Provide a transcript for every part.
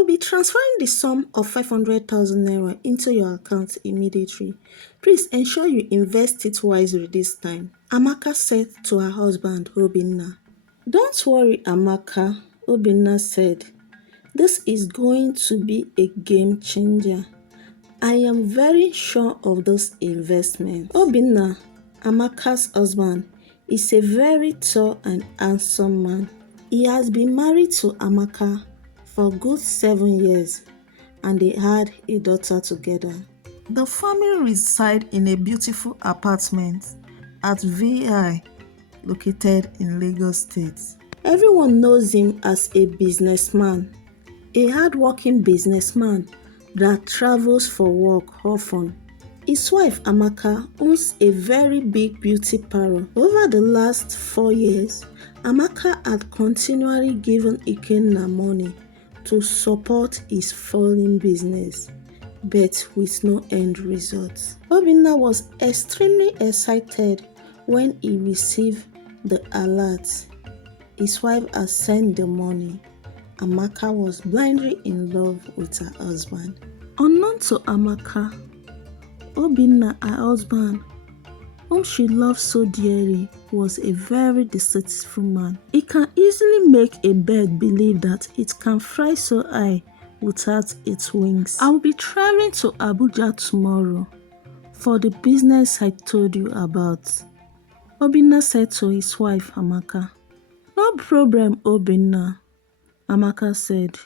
will be transferring the sum of 500,000 naira into your account immediately. Please ensure you invest it wisely this time, Amaka said to her husband, Obinna. Don't worry, Amaka, Obinna said. This is going to be a game changer. I am very sure of this investment. Obinna, Amaka's husband, is a very tall and handsome man. He has been married to Amaka for a good 7 years and they had a daughter together. The family reside in a beautiful apartment at VI located in Lagos State. Everyone knows him as a businessman, a hard-working businessman that travels for work often. His wife Amaka owns a very big beauty parlor. Over the last 4 years, Amaka had continually given Ikenna money to support his falling business, but with no end result. Obinna was extremely excited when he received the alert. His wife had sent the money. Amaka was blindly in love with her husband. Unknown to Amaka, Obinna, her husband, whom she loved so dearly, was a very deceitful man. He can easily make a bird believe that it can fly so high without its wings. I will be traveling to Abuja tomorrow for the business I told you about, Obinna said to his wife Amaka. No problem, Obinna, Amaka said.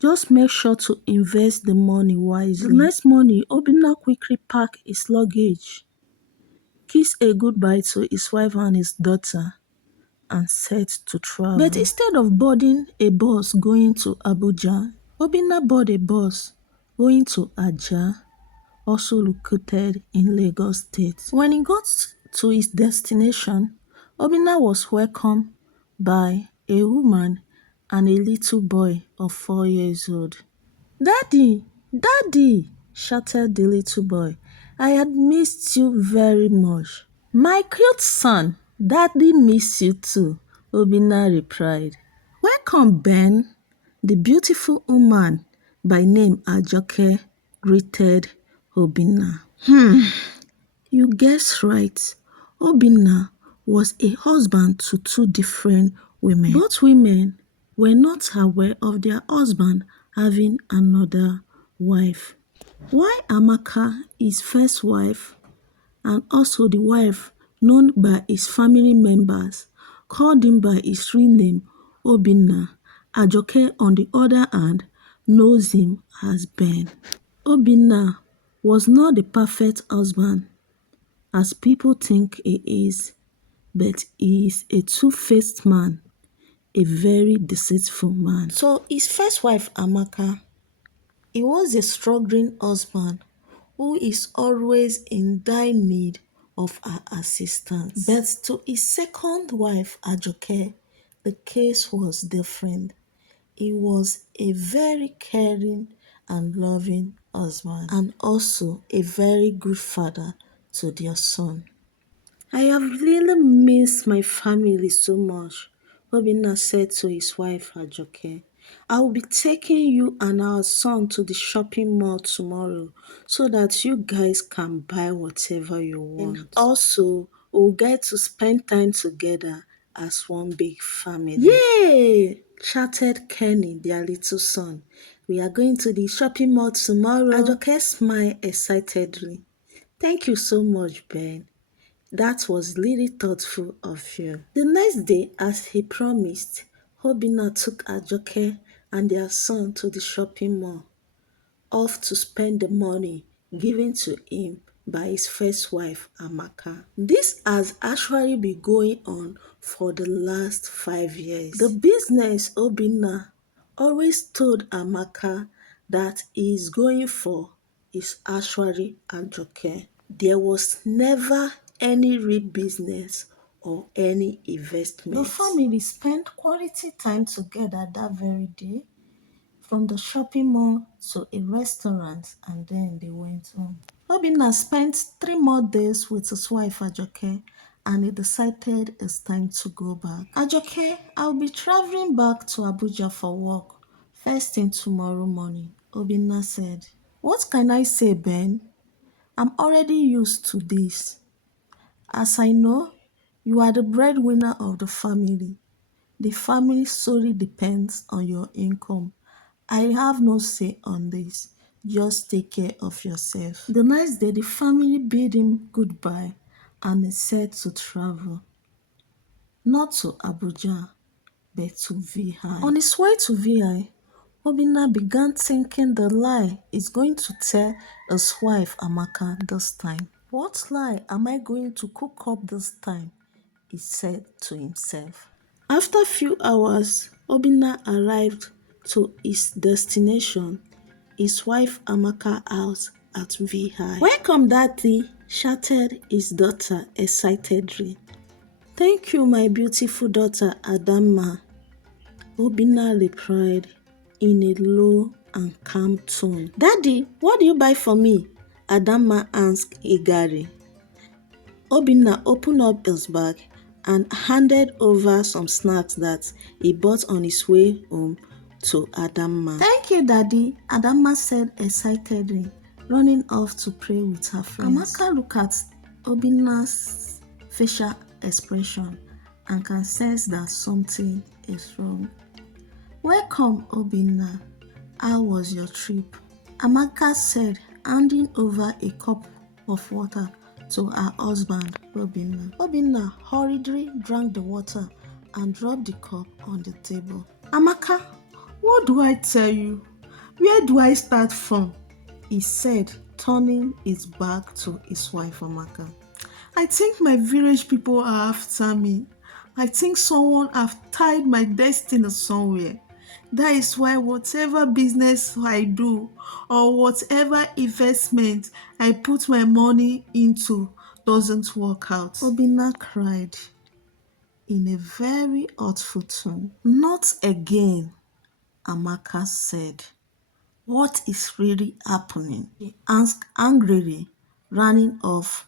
Just make sure to invest the money wisely. The next morning, Obinna quickly packed his luggage, kissed a goodbye to his wife and his daughter, and set to travel. But instead of boarding a bus going to Abuja, Obinna boarded a bus going to Ajah, also located in Lagos State. When he got to his destination, Obinna was welcomed by a woman and a little boy of 4 years old. Daddy, Daddy, shouted the little boy. I had missed you very much. My cute son, Daddy missed you too, Obinna replied. Welcome, Ben, the beautiful woman by name Ajoke greeted Obinna. You guessed right. Obinna was a husband to 2 different women. Both women were not aware of their husband having another wife. Why Amaka, his first wife, and also the wife known by his family members, called him by his real name, Obinna, Ajoke, on the other hand, knows him as Ben. Obinna was not the perfect husband, as people think he is, but he is a two-faced man, a very deceitful man. So his first wife, Amaka, he was a struggling husband who is always in dire need of her assistance. But to his second wife, Ajoke, the case was different. He was a very caring and loving husband and also a very good father to their son. I have really missed my family so much, Obinna said to his wife Ajoke. I will be taking you and our son to the shopping mall tomorrow so that you guys can buy whatever you want. And also, we'll get to spend time together as one big family. Yay! Chatted Kenny, their little son. We are going to the shopping mall tomorrow. Ajoke smiled excitedly. Thank you so much, Ben. That was really thoughtful of you. The next day, as he promised, Obinna took Ajoke and their son to the shopping mall, off to spend the money given to him by his first wife, Amaka. This has actually been going on for the last 5 years. The business Obinna always told Amaka that he is going for is actually Ajoke. There was never any real business or any investment. The family spent quality time together that very day, from the shopping mall to a restaurant, and then they went home. Obinna spent 3 more days with his wife Ajoke, and he decided it's time to go back. Ajoke, I'll be traveling back to Abuja for work First thing tomorrow morning, Obinna said, "What can I say, Ben? I'm already used to this. As I know, you are the breadwinner of the family. The family solely depends on your income. I have no say on this. Just take care of yourself." The next day, the family bid him goodbye and he said to travel, not to Abuja, but to VI. On his way to VI, Obinna began thinking the lie is going to tell his wife Amaka this time. What lie am I going to cook up this time? He said to himself. After a few hours, Obinna arrived to his destination, his wife Amaka house at VI. "Welcome, Daddy," shouted his daughter excitedly. "Thank you, my beautiful daughter Adamma," Obinna replied in a low and calm tone. "Daddy, what do you buy for me?" Adamma asked eagerly. Obinna opened up his bag and handed over some snacks that he bought on his way home to Adamma. "Thank you, Daddy," Adamma said excitedly, running off to play with her friends. Amaka looked at Obinna's facial expression and can sense that something is wrong. "Welcome, Obinna. How was your trip?" Amaka said, handing over a cup of water to her husband, Obinna. Obinna hurriedly drank the water and dropped the cup on the table. "Amaka, what do I tell you? Where do I start from?" he said, turning his back to his wife, Amaka. "I think my village people are after me. I think someone have tied my destiny somewhere. That is why whatever business I do or whatever investment I put my money into doesn't work out." Obinna cried in a very hurtful tone. "Not again," Amaka said. "What is really happening?" he asked angrily, running off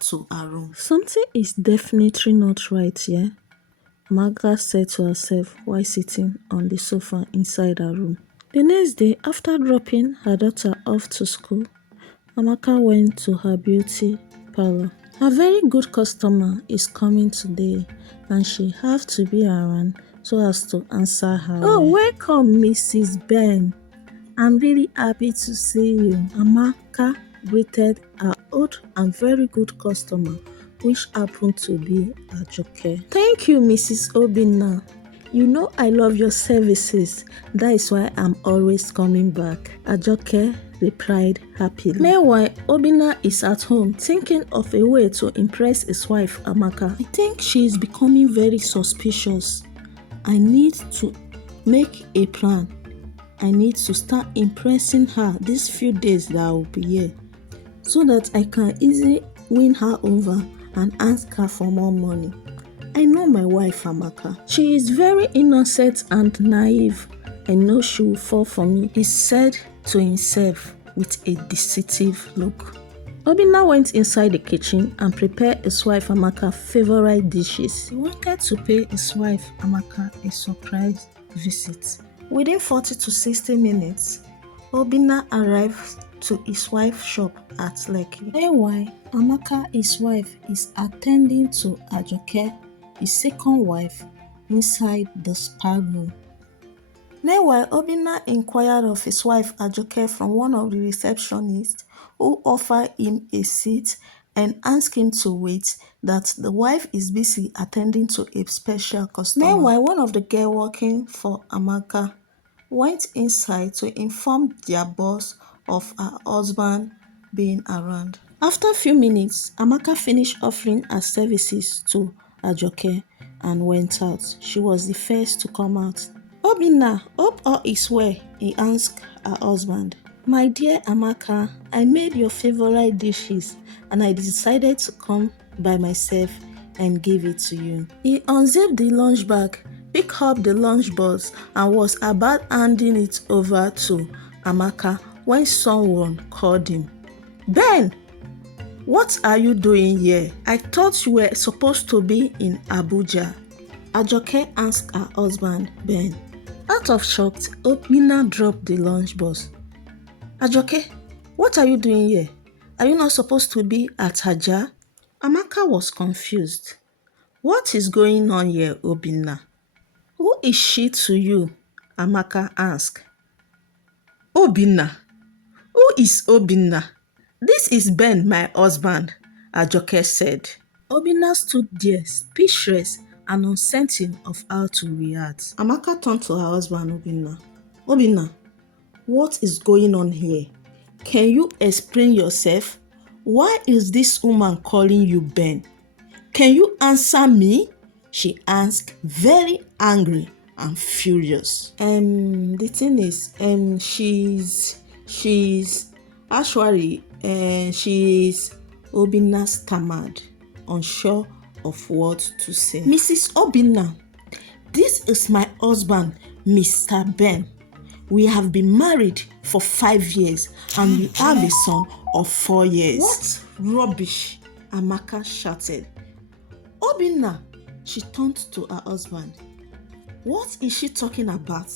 to her room. "Something is definitely not right here," Amaka said to herself while sitting on the sofa inside her room. The next day, after dropping her daughter off to school, Amaka went to her beauty parlor. A very good customer is coming today and she have to be around so as to answer her. "Oh, welcome, Mrs. Ben. I'm really happy to see you," Amaka greeted her old and very good customer, which happened to be Ajoke. "Thank you, Mrs. Obinna. You know I love your services. That is why I'm always coming back," Ajoke replied happily. Meanwhile, Obinna is at home thinking of a way to impress his wife, Amaka. "I think she is becoming very suspicious. I need to make a plan. I need to start impressing her these few days that I will be here, so that I can easily win her over and ask her for more money. I know my wife Amaka. She is very innocent and naive. I know she will fall for me," he said to himself with a deceive look. Obinna went inside the kitchen and prepared his wife Amaka's favorite dishes. He wanted to pay his wife Amaka a surprise visit. Within 40 to 60 minutes, Obinna arrived to his wife's shop at Lekki. Meanwhile, Amaka, his wife, is attending to Ajoke, his second wife, inside the spa room. Meanwhile, Obinna inquired of his wife Ajoke from one of the receptionists who offered him a seat and asked him to wait, that the wife is busy attending to a special customer. Meanwhile, one of the girls working for Amaka went inside to inform their boss of her husband being around. After a few minutes, Amaka finished offering her services to Ajoke and went out. She was the first to come out. "Obinna, hope all is well," he asked her husband. "My dear Amaka, I made your favorite dishes and I decided to come by myself and give it to you." He unzipped the lunch bag, picked up the lunch box and was about handing it over to Amaka when someone called him. "Ben, what are you doing here? I thought you were supposed to be in Abuja," Ajoke asked her husband, Ben. Out of shock, Obinna dropped the lunchbox. Ajoke, what are you doing here? Are you not supposed to be at Haja? Amaka was confused. What is going on here, Obinna? Who is she to you? Amaka asked. Obinna. Who is Obinna? This is Ben, my husband, Ajoke said. Obinna stood there, speechless and uncertain of how to react. Amaka turned to her husband, Obinna. Obinna, what is going on here? Can you explain yourself? Why is this woman calling you Ben? Can you answer me? She asked, very angry and furious. The thing is, she's actually, she's Obinna stammered, unsure of what to say. Mrs. Obinna, this is my husband, Mr. Ben. We have been married for 5 years and we have a son of 4 years. What rubbish, Amaka shouted. Obinna, she turned to her husband. What is she talking about?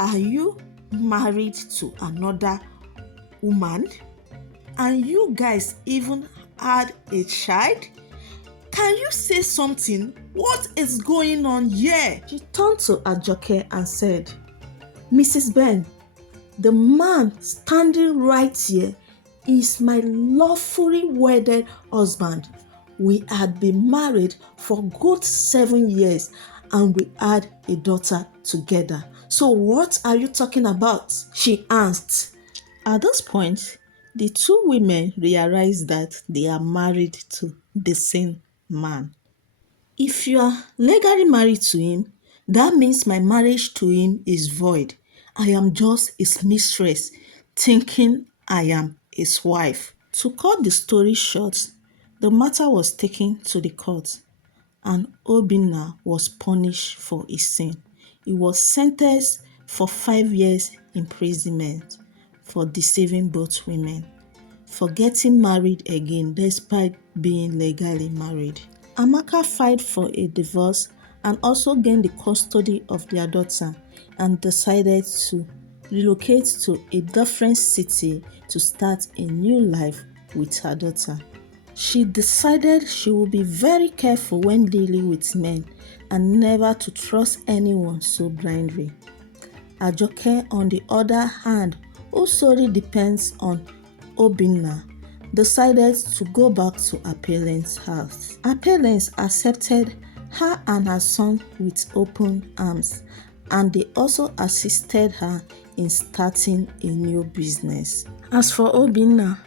Are you married to another woman? And you guys even had a child? Can you say something? What is going on here? She turned to Ajoke and said, Mrs. Ben, the man standing right here is my lawfully wedded husband. We had been married for good 7 years and we had a daughter together. So what are you talking about? She asked. At this point, the two women realized that they are married to the same man. If you are legally married to him, that means my marriage to him is void. I am just his mistress, thinking I am his wife. To cut the story short, the matter was taken to the court and Obinna was punished for his sin. He was sentenced for 5 years imprisonment for deceiving both women, for getting married again despite being legally married. Amaka filed for a divorce and also gained the custody of their daughter and decided to relocate to a different city to start a new life with her daughter. She decided she would be very careful when dealing with men and never to trust anyone so blindly. Ajoke, on the other hand, who solely depends on Obinna, decided to go back to her parents' house. Her parents accepted her and her son with open arms, and they also assisted her in starting a new business. As for Obinna,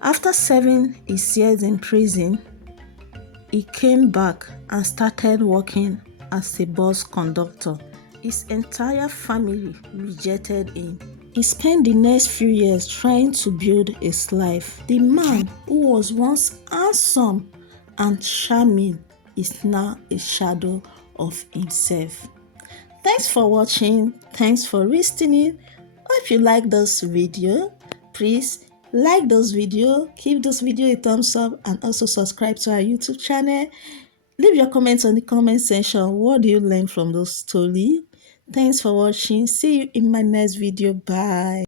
after serving his years in prison, he came back and started working as a bus conductor. His entire family rejected him. He spent the next few years trying to build his life. The man who was once handsome and charming is now a shadow of himself. Thanks for watching. Thanks for listening. If you like this video, please like this video, give this video a thumbs up, and also subscribe to our YouTube channel. Leave your comments on the comment section. What do you learn from this story? Thanks for watching. See you in my next video. Bye.